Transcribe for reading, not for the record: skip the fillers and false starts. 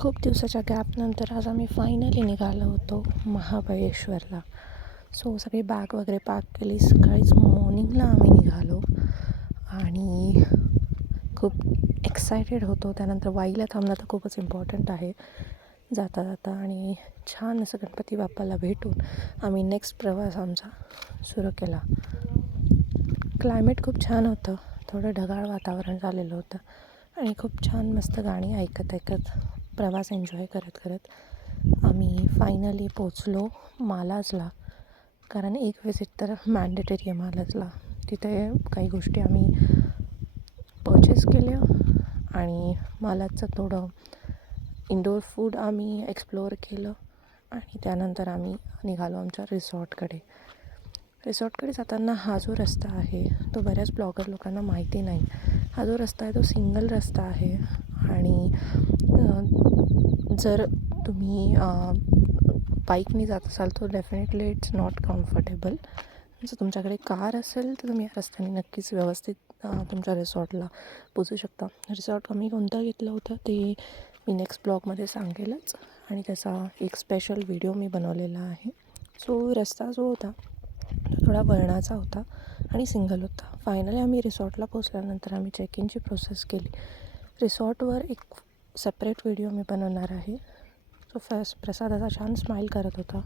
खूप दिवसाच्या गॅपनंतर आज आम्ही फायनली निघालो होतो महाबळेश्वरला. सो सगळी बॅग वगैरे पॅक केली. सकाळीच मॉर्निंगला आम्ही निघालो आणि खूप एक्सायटेड होतो. त्यानंतर वाईला थांबणं तर खूपच इम्पॉर्टंट आहे जाता जाता, आणि छान असं गणपती बाप्पाला भेटून आम्ही नेक्स्ट प्रवास आमचा सुरू केला. क्लायमेट खूप छान होतं, थोडं ढगाळ वातावरण झालेलं होतं आणि खूप छान मस्त गाणी ऐकत ऐकत प्रवास एन्जॉय करत करत आम्ही फायनली पोचलो मालाजला. कारण एक विजिट तर मॅन्डेटरी आहे मालाजला. तिथे काही गोष्टी आम्ही परचेस केल्या आणि मालाजचं थोडं इंडोर फूड आम्ही एक्सप्लोअर केलं आणि त्यानंतर आम्ही निघालो आमच्या रिसॉर्टकडे जाताना हा जो रस्ता आहे तो बऱ्याच ब्लॉगर लोकांना माहिती नाही. हा जो रस्ता आहे तो सिंगल रस्ता आहे आणि जर तुम्ही बाईकने जात असाल तर डेफिनेटली इट्स नॉट कम्फर्टेबल. जर तुमच्याकडे कार असेल तर तुम्ही या रस्त्याने नक्कीच व्यवस्थित तुमच्या रिसॉर्टला पोचू शकता. रिसॉर्ट आम्ही कोणतं घेतलं होतं ते मी नेक्स्ट ब्लॉगमध्ये सांगेलच आणि त्याचा एक स्पेशल व्हिडिओ मी बनवलेला आहे. सो रस्ता जो होता तो थोडा वळणाचा होता आणि सिंगल होता. फायनली आम्ही रिसॉर्टला पोचल्यानंतर आम्ही चेक इनची प्रोसेस केली. रिसॉर्टवर एक सेपरेट व्हिडिओ मी बनवणार आहे. सो प्रसाद असा छान स्माईल करत होता.